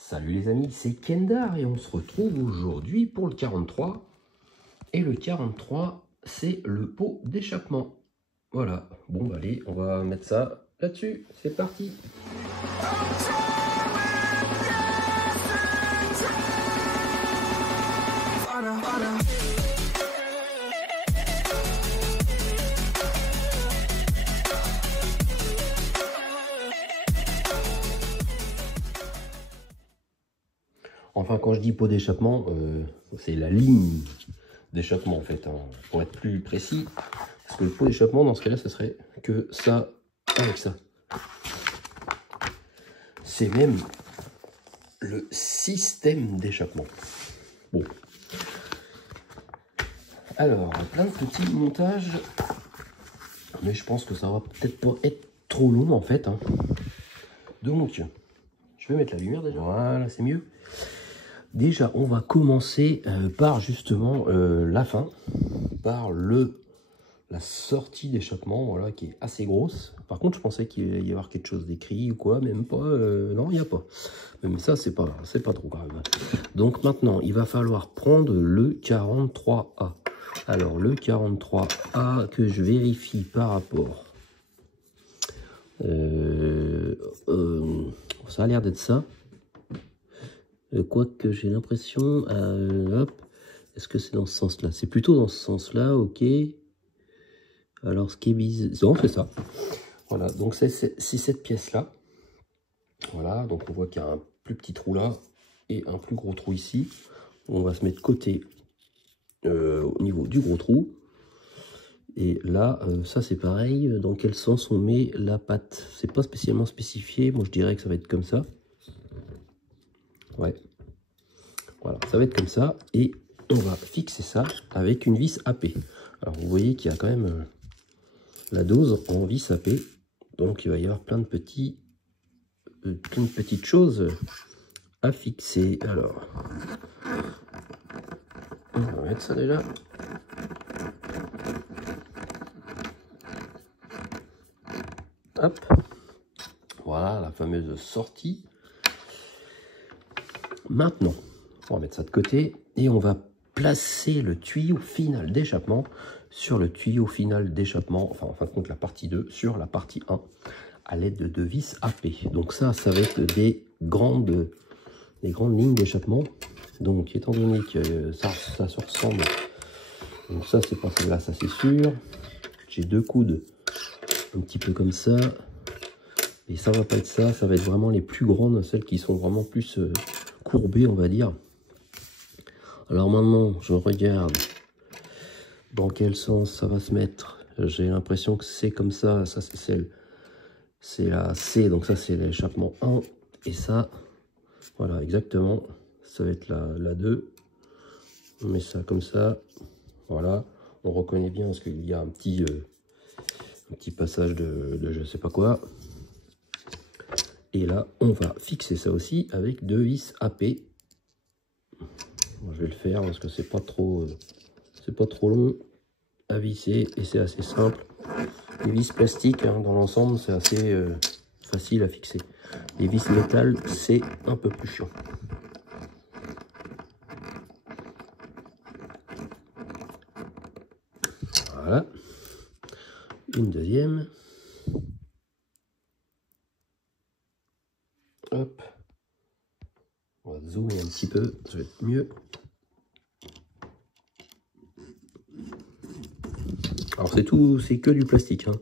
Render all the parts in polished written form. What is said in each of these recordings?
Salut les amis, c'est Kendar et on se retrouve aujourd'hui pour le 43. Et le 43, c'est le pot d'échappement. Voilà, bon bah allez, on va mettre ça là-dessus, c'est parti. Enfin, quand je dis pot d'échappement, c'est la ligne d'échappement en fait, hein, pour être plus précis. Parce que le pot d'échappement, dans ce cas-là, ce serait que ça avec ça. C'est même le système d'échappement. Bon. Alors, plein de petits montages. Mais je pense que ça va peut-être pas être trop long en fait. Hein. Donc, je vais mettre la lumière déjà. Voilà, c'est mieux. Déjà, on va commencer par justement la fin, par la sortie d'échappement, voilà, qui est assez grosse. Par contre, je pensais qu'il allait y avoir quelque chose d'écrit ou quoi, même pas. Non, il n'y a pas. Mais ça, c'est pas trop grave. Donc maintenant, il va falloir prendre le 43A. Alors, le 43A que je vérifie par rapport. Ça a l'air d'être ça. Quoique j'ai l'impression, hop, est-ce que c'est dans ce sens-là? C'est plutôt dans ce sens-là, ok. Alors, ce qui est bizarre, non, c'est ça. Voilà, donc c'est cette pièce-là. Voilà, donc on voit qu'il y a un plus petit trou là et un plus gros trou ici. On va se mettre côté au niveau du gros trou. Et là, ça c'est pareil. Dans quel sens on met la patte? C'est pas spécialement spécifié. Moi, je dirais que ça va être comme ça. Ouais, voilà, ça va être comme ça et on va fixer ça avec une vis AP. Alors vous voyez qu'il y a quand même la dose en vis AP, donc il va y avoir plein de petites choses à fixer. Alors, on va mettre ça déjà. Hop, voilà la fameuse sortie. Maintenant, on va mettre ça de côté et on va placer le tuyau final d'échappement sur le tuyau final d'échappement, enfin en fin de compte la partie 2 sur la partie 1 à l'aide de deux vis AP. Donc ça va être des grandes lignes d'échappement. Donc étant donné que ça se ressemble, donc ça c'est pas celle-là, ça c'est sûr. J'ai deux coudes un petit peu comme ça. Et ça va pas être ça, ça va être vraiment les plus grandes, celles qui sont vraiment plus courbées, on va dire. Alors maintenant, je regarde dans quel sens ça va se mettre. J'ai l'impression que c'est comme ça. Ça, c'est la C, donc ça, c'est l'échappement 1. Et ça, voilà, exactement. Ça va être la 2. On met ça comme ça. Voilà. On reconnaît bien parce qu'il y a un petit passage de je sais pas quoi. Et là, on va fixer ça aussi avec deux vis AP. Bon, je vais le faire parce que c'est pas trop long à visser et c'est assez simple. Les vis plastiques, hein, dans l'ensemble, c'est assez facile à fixer. Les vis métal, c'est un peu plus chiant. Voilà. Une deuxième. Hop. On va zoomer un petit peu, ça va être mieux. Alors c'est tout, c'est que du plastique. Hein.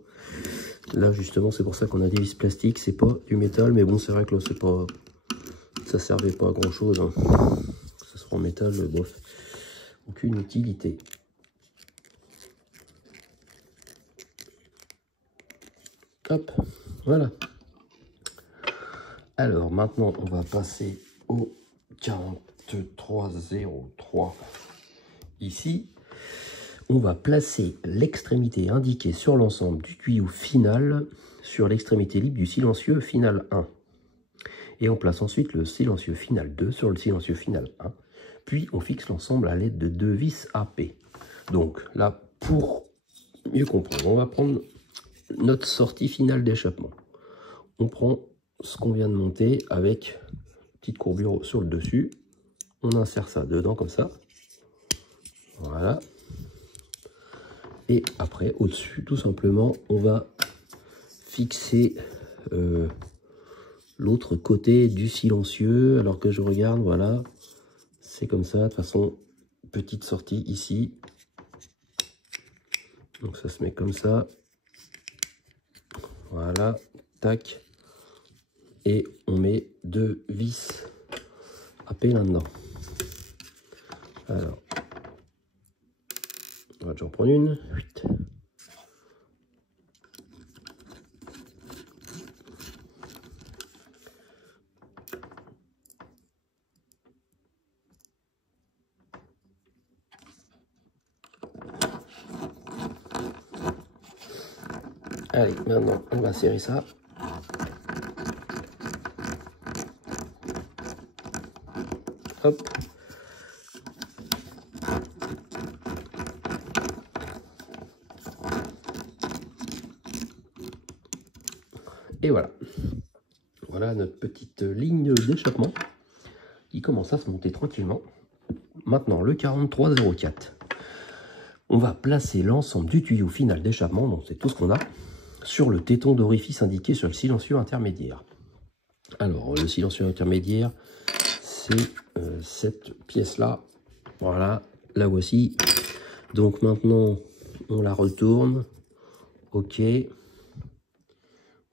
Là justement c'est pour ça qu'on a des vis plastiques, c'est pas du métal, mais bon c'est vrai que là c'est pas, ça servait pas à grand chose. Hein. Que ce soit en métal, bof, aucune utilité. Hop, voilà. Alors maintenant on va passer au 4303 ici. On va placer l'extrémité indiquée sur l'ensemble du tuyau final sur l'extrémité libre du silencieux final 1. Et on place ensuite le silencieux final 2 sur le silencieux final 1. Puis on fixe l'ensemble à l'aide de deux vis AP. Donc là, pour mieux comprendre, on va prendre notre sortie finale d'échappement. On prend ce qu'on vient de monter avec petite courbure sur le dessus. On insère ça dedans comme ça. Voilà. Et après, au-dessus, tout simplement, on va fixer l'autre côté du silencieux. Alors que je regarde, voilà. C'est comme ça, de toute façon, petite sortie ici. Donc ça se met comme ça. Voilà, tac. Et on met 2 vis AP là-dedans. Alors, on va déjà en prendre une. Allez, maintenant, on va serrer ça. Hop. Et voilà. Voilà notre petite ligne d'échappement qui commence à se monter tranquillement. Maintenant, le 4304. On va placer l'ensemble du tuyau final d'échappement, donc c'est tout ce qu'on a, sur le téton d'orifice indiqué sur le silencieux intermédiaire. Alors, le silencieux intermédiaire, c'est cette pièce-là. Voilà, la voici. Donc maintenant, on la retourne. OK.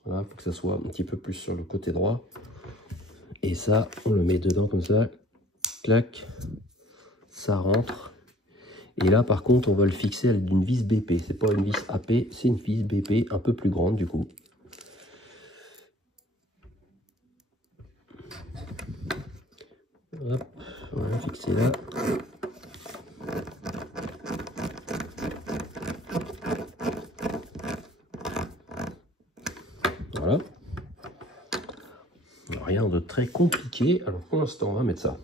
Voilà, il faut que ça soit un petit peu plus sur le côté droit. Et ça, on le met dedans comme ça. Clac. Ça rentre. Et là, par contre, on va le fixer à l'aide d'une vis BP. C'est pas une vis AP, c'est une vis BP un peu plus grande du coup. Hop, on va fixer là. Voilà. Rien de très compliqué. Alors pour l'instant, on va mettre ça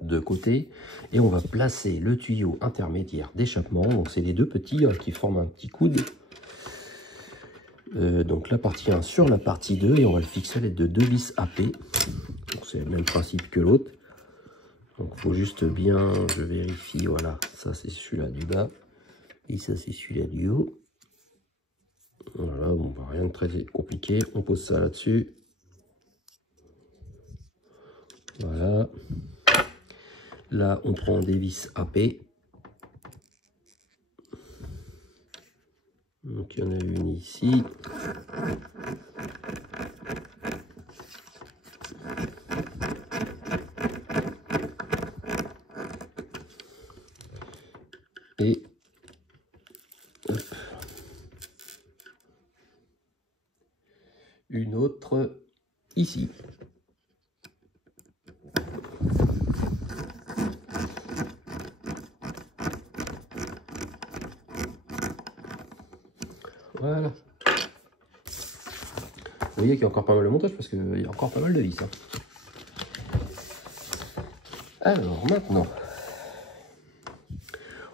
de côté et on va placer le tuyau intermédiaire d'échappement. Donc c'est les deux petits qui forment un petit coude. Donc la partie 1 sur la partie 2 et on va le fixer à l'aide de 2 vis AP. Donc c'est le même principe que l'autre. Donc il faut juste bien, je vérifie, voilà, ça c'est celui-là du bas et ça c'est celui-là du haut. Voilà, bon, rien de très compliqué, on pose ça là-dessus. Voilà. Là, on prend des vis AP. Donc, il y en a une ici. Et hop, une autre ici. Voilà. Vous voyez qu'il y a encore pas mal de montage parce qu'il y a encore pas mal de vis. Hein. Alors maintenant,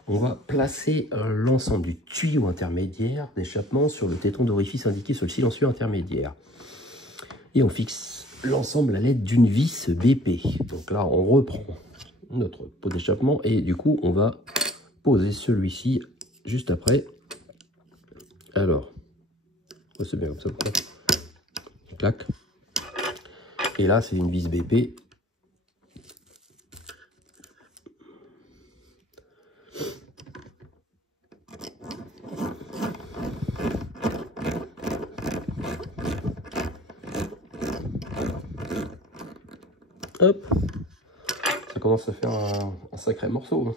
on va placer l'ensemble du tuyau intermédiaire d'échappement sur le téton d'orifice indiqué sur le silencieux intermédiaire. Et on fixe l'ensemble à l'aide d'une vis BP. Donc là, on reprend notre pot d'échappement et du coup, on va poser celui-ci juste après. Alors, c'est bien comme ça. Clac. Et là, c'est une vis BP. Hop. Ça commence à faire un sacré morceau.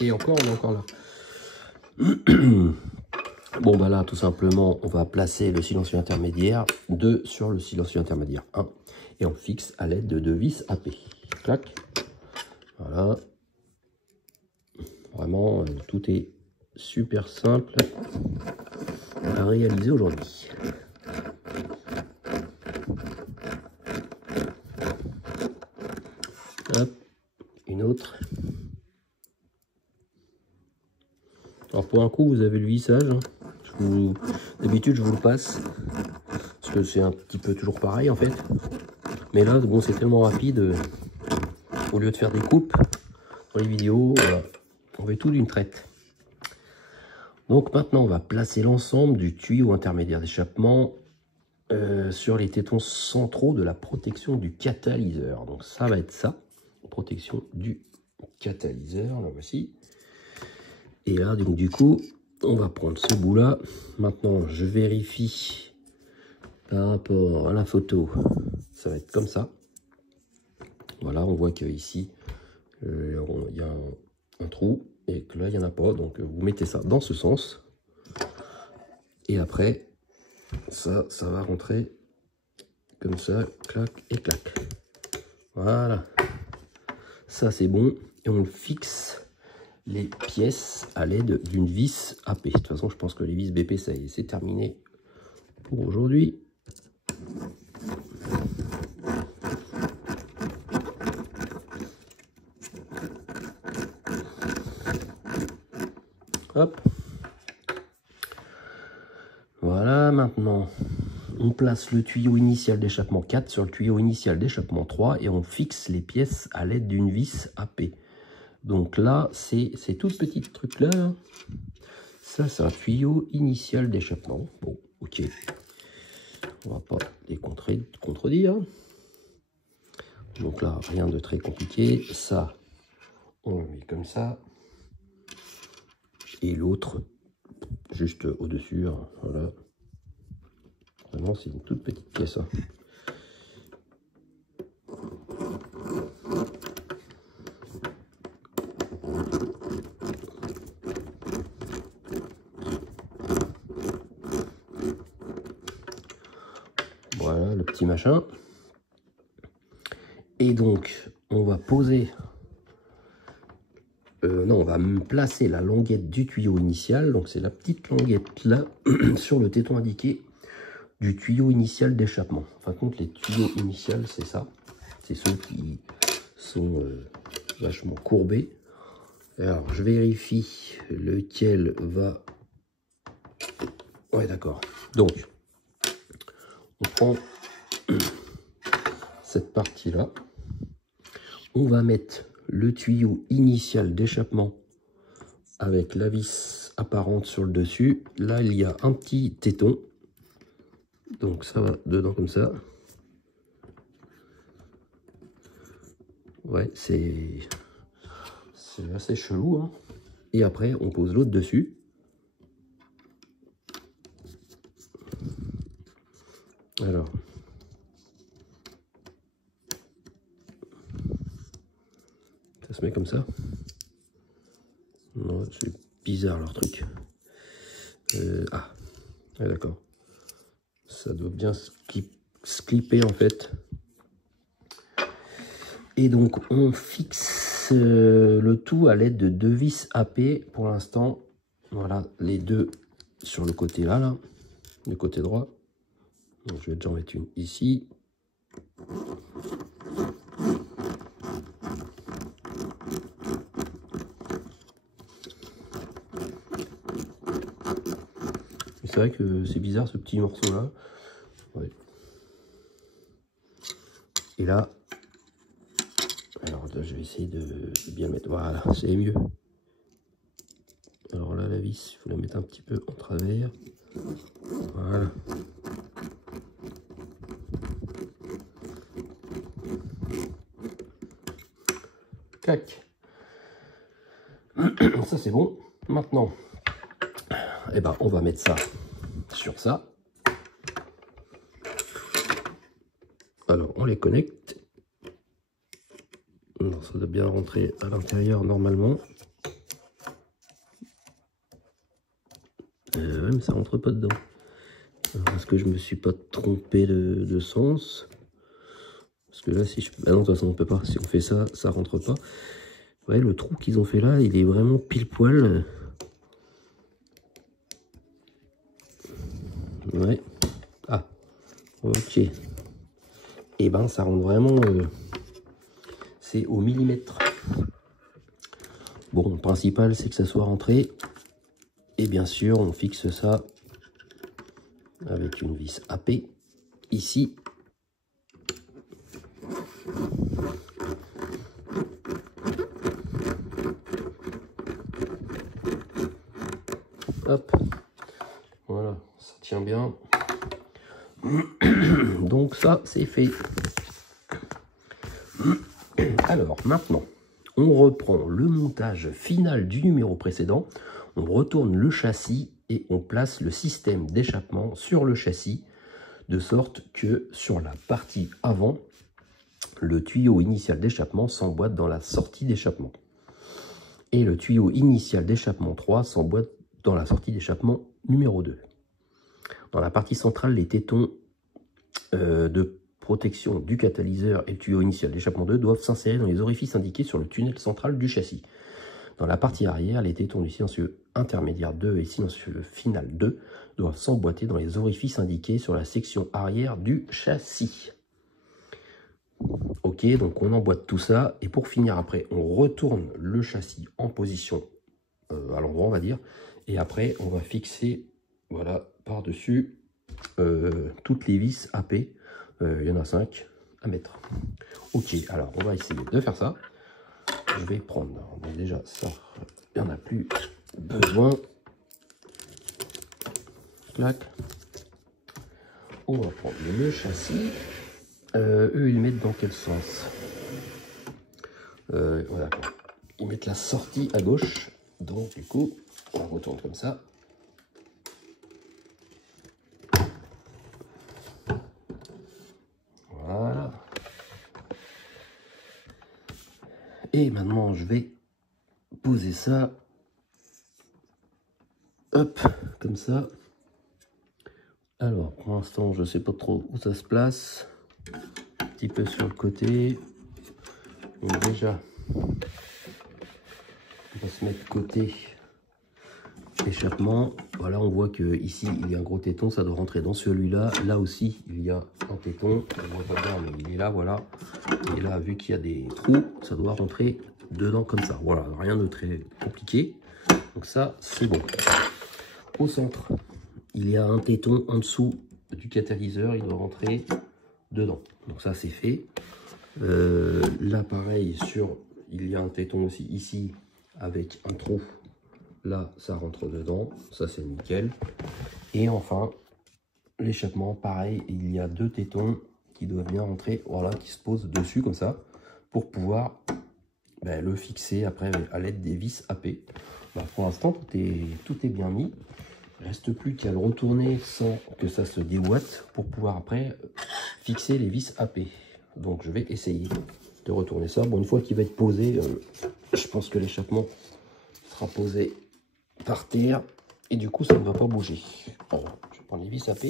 Et encore, on est encore là. Bon, bah là, tout simplement, on va placer le silencieux intermédiaire 2 sur le silencieux intermédiaire 1. Et on fixe à l'aide de 2 vis AP. Clac. Voilà. Vraiment, tout est super simple à réaliser aujourd'hui. Hop. Une autre. Alors pour un coup, vous avez le vissage. Hein. D'habitude, je vous le passe. Parce que c'est un petit peu toujours pareil en fait. Mais là, bon, c'est tellement rapide. Au lieu de faire des coupes dans les vidéos, on fait tout d'une traite. Donc maintenant, on va placer l'ensemble du tuyau intermédiaire d'échappement sur les tétons centraux de la protection du catalyseur. Donc ça va être ça, protection du catalyseur, là voici. Et là, donc du coup, on va prendre ce bout là. Maintenant, je vérifie par rapport à la photo, ça va être comme ça. Voilà, on voit qu'ici, il y a un trou et que là, il n'y en a pas. Donc, vous mettez ça dans ce sens. Et après, ça va rentrer comme ça, clac et clac. Voilà. Ça, c'est bon. Et on fixe les pièces à l'aide d'une vis AP. De toute façon, je pense que les vis BP, ça y est, c'est terminé pour aujourd'hui. Hop. Voilà, maintenant, on place le tuyau initial d'échappement 4 sur le tuyau initial d'échappement 3 et on fixe les pièces à l'aide d'une vis AP. Donc là, c'est ces toutes petites trucs là. Ça, c'est un tuyau initial d'échappement. Bon, ok. On va pas les contredire. Donc là, rien de très compliqué. Ça, on le met comme ça. Et l'autre, juste au-dessus. Hein, voilà. Vraiment, c'est une toute petite pièce. Hein. Voilà le petit machin. Et donc, on va poser... non, on va placer la languette du tuyau initial. Donc, c'est la petite languette là, sur le téton indiqué du tuyau initial d'échappement. En fin de compte, les tuyaux initiaux, c'est ça. C'est ceux qui sont vachement courbés. Alors, je vérifie lequel va... Ouais, d'accord. Donc, on prend cette partie-là. On va mettre le tuyau initial d'échappement avec la vis apparente sur le dessus. Là, il y a un petit téton. Donc, ça va dedans comme ça. Ouais, c'est assez chelou. Hein. Et après, on pose l'autre dessus. Alors, ça se met comme ça. Non, c'est bizarre leur truc. Ah, ouais, d'accord. Ça doit bien se clipper en fait. Et donc, on fixe le tout à l'aide de deux vis AP pour l'instant. Voilà, les deux sur le côté là, le côté droit. Donc, je vais déjà en mettre une ici. C'est vrai que c'est bizarre ce petit morceau là. Ouais. Et là, alors là, je vais essayer de bien mettre. Voilà, c'est mieux. Alors là, la vis, il faut la mettre un petit peu en travers. Voilà. Clac. Ça c'est bon. Maintenant, eh ben, on va mettre ça sur ça. Alors, on les connecte. Alors, ça doit bien rentrer à l'intérieur normalement. Ouais, mais ça rentre pas dedans. Est-ce que je me suis pas trompé de sens? Parce que là, si je... Ah non, de toute façon, on peut pas. Si on fait ça, ça rentre pas. Ouais, le trou qu'ils ont fait là, il est vraiment pile poil. Ouais. Ah, ok. Et ben, ça rentre vraiment... c'est au millimètre. Bon, le principal, c'est que ça soit rentré. Et bien sûr, on fixe ça avec une vis AP ici. bien. Donc ça, c'est fait. Alors, maintenant, on reprend le montage final du numéro précédent. On retourne le châssis et on place le système d'échappement sur le châssis, de sorte que sur la partie avant, le tuyau initial d'échappement s'emboîte dans la sortie d'échappement. Et le tuyau initial d'échappement 3 s'emboîte dans la sortie d'échappement numéro 2. Dans la partie centrale, les tétons de protection du catalyseur et le tuyau initial d'échappement 2 doivent s'insérer dans les orifices indiqués sur le tunnel central du châssis. Dans la partie arrière, les tétons du silencieux intermédiaire 2 et silencieux final 2 doivent s'emboîter dans les orifices indiqués sur la section arrière du châssis. Ok, donc on emboîte tout ça, et pour finir après, on retourne le châssis en position à l'endroit, on va dire, et après on va fixer, voilà, par-dessus toutes les vis AP, il y en a 5 à mettre. Ok, alors on va essayer de faire ça. Je vais prendre, déjà ça, il n'y en a plus besoin. Clac. On va prendre le châssis. Eux, ils mettent dans quel sens? Voilà. Ils mettent la sortie à gauche. Donc, du coup, on retourne comme ça. Voilà. Et maintenant, je vais poser ça. Hop, comme ça. Alors, pour l'instant, je ne sais pas trop où ça se place. Un petit peu sur le côté. Donc déjà, on va se mettre côté échappement. Voilà, on voit que ici il y a un gros téton, ça doit rentrer dans celui-là. Là aussi, il y a un téton. On voit pas bien, mais il est là, voilà. Et là, vu qu'il y a des trous, ça doit rentrer dedans comme ça. Voilà, rien de très compliqué. Donc ça, c'est bon. Au centre, il y a un téton en dessous du catalyseur. Il doit rentrer dedans. Donc ça, c'est fait. Là, pareil, il y a un téton aussi ici avec un trou. Là, ça rentre dedans. Ça, c'est nickel. Et enfin, l'échappement, pareil, il y a 2 tétons qui doivent bien rentrer, voilà, qui se posent dessus comme ça, pour pouvoir le fixer après à l'aide des vis AP. Pour l'instant, tout est bien mis. Il ne reste plus qu'à le retourner sans que ça se déboîte pour pouvoir après fixer les vis AP. Donc je vais essayer de retourner ça. Bon, une fois qu'il va être posé, je pense que l'échappement sera posé par terre et du coup ça ne va pas bouger. Alors, je vais prendre les vis AP.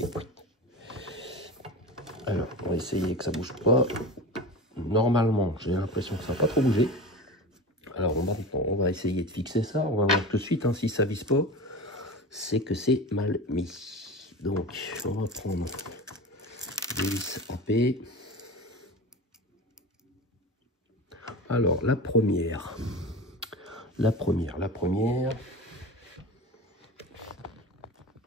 Alors, on va essayer que ça bouge pas. Normalement, j'ai l'impression que ça n'a pas trop bougé. Alors, on va essayer de fixer ça. On va voir tout de suite, hein, si ça ne vise pas, c'est que c'est mal mis. Donc, on va prendre les vis AP. Alors, la première,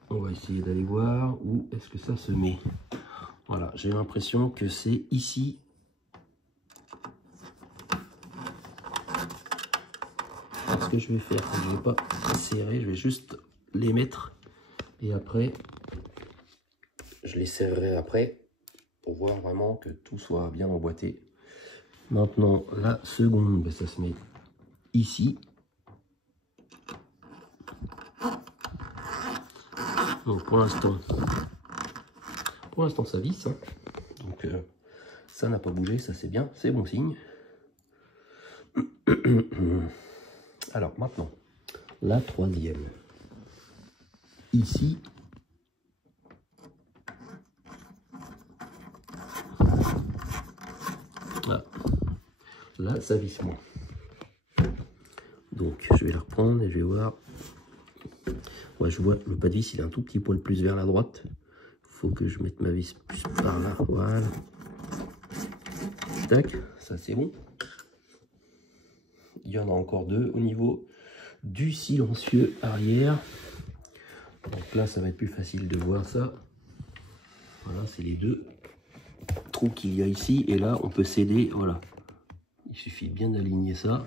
on va essayer d'aller voir où est-ce que ça se met. Voilà, j'ai l'impression que c'est ici. Alors, ce que je vais faire, c'est que je ne vais pas serrer, je vais juste les mettre et après, je les serrerai après pour voir vraiment que tout soit bien emboîté. Maintenant, la seconde, ça se met ici. Donc pour l'instant ça visse, hein. Donc ça n'a pas bougé, ça c'est bien, c'est bon signe. Alors maintenant, la troisième, ici. Voilà. Là ça visse moins. Donc je vais la reprendre et je vais voir. Ouais, je vois le pas de vis, il est un tout petit poil plus vers la droite. Il faut que je mette ma vis plus par là. Voilà. Tac, ça c'est bon. Il y en a encore 2 au niveau du silencieux arrière. Donc là, ça va être plus facile de voir ça. Voilà, c'est les 2 trous qu'il y a ici. Et là, on peut s'aider. Voilà. Il suffit bien d'aligner ça.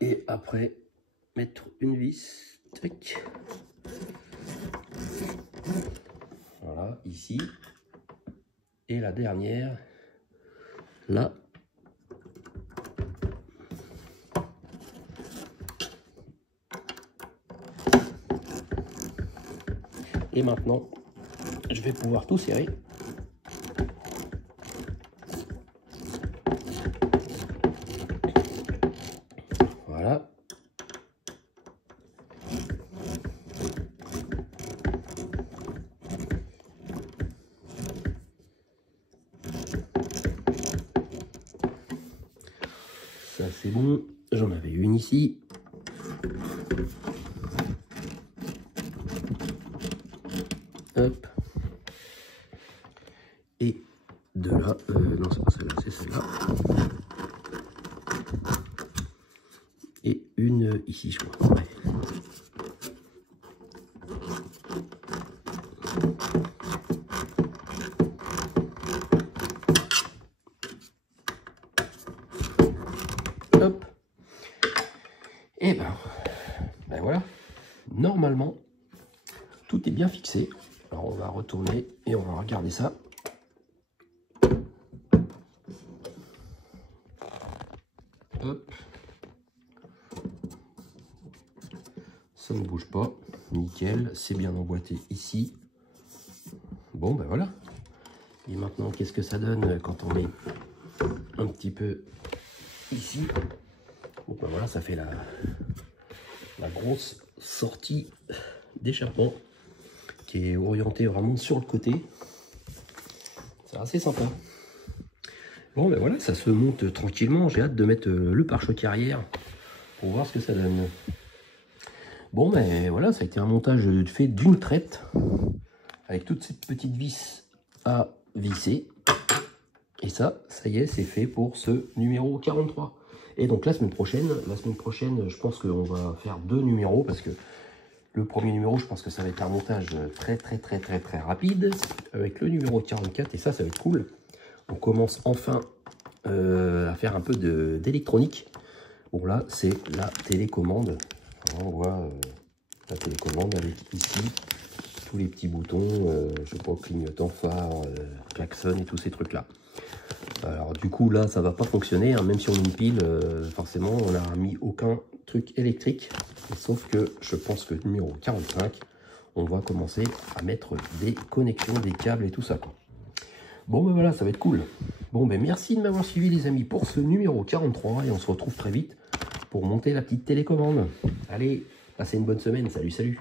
Et après, mettre une vis. Tac. voilà, ici. Et la dernière, là. Et maintenant, je vais pouvoir tout serrer. Voilà. Ça c'est bon. J'en avais une ici. Hop. Et de là, non c'est pas celle-là, c'est celle-là. Et une ici, je crois. Ouais. Hop. Et ben voilà. Normalement, tout est bien fixé. Alors on va retourner et on va regarder ça. Hop. Ça ne bouge pas. Nickel. C'est bien emboîté ici. Bon, ben voilà. Et maintenant, qu'est-ce que ça donne quand on met un petit peu ici? Bon, ben voilà, ça fait la grosse sortie d'échappement qui est orientée vraiment sur le côté. C'est assez sympa. Bon, ben voilà, ça se monte tranquillement. J'ai hâte de mettre le pare-choc arrière pour voir ce que ça donne. Bon, ben voilà, ça a été un montage fait d'une traite avec toutes ces petites vis à visser. Et ça y est, c'est fait pour ce numéro 43. Et donc la semaine prochaine, je pense qu'on va faire 2 numéros parce que le premier numéro, je pense que ça va être un montage très rapide avec le numéro 44 et ça va être cool. On commence enfin à faire un peu d'électronique. Bon là, c'est la télécommande. On voit la télécommande avec ici tous les petits boutons, je sais pas, clignotant, phare, klaxon et tous ces trucs là. Alors du coup là ça va pas fonctionner, hein, même si on a une pile, forcément on n'a mis aucun truc électrique, sauf que je pense que numéro 45 on va commencer à mettre des connexions, des câbles et tout ça quoi. Bon ben voilà, ça va être cool. Bon ben merci de m'avoir suivi les amis pour ce numéro 43 et on se retrouve très vite pour monter la petite télécommande. Allez, passez une bonne semaine, salut.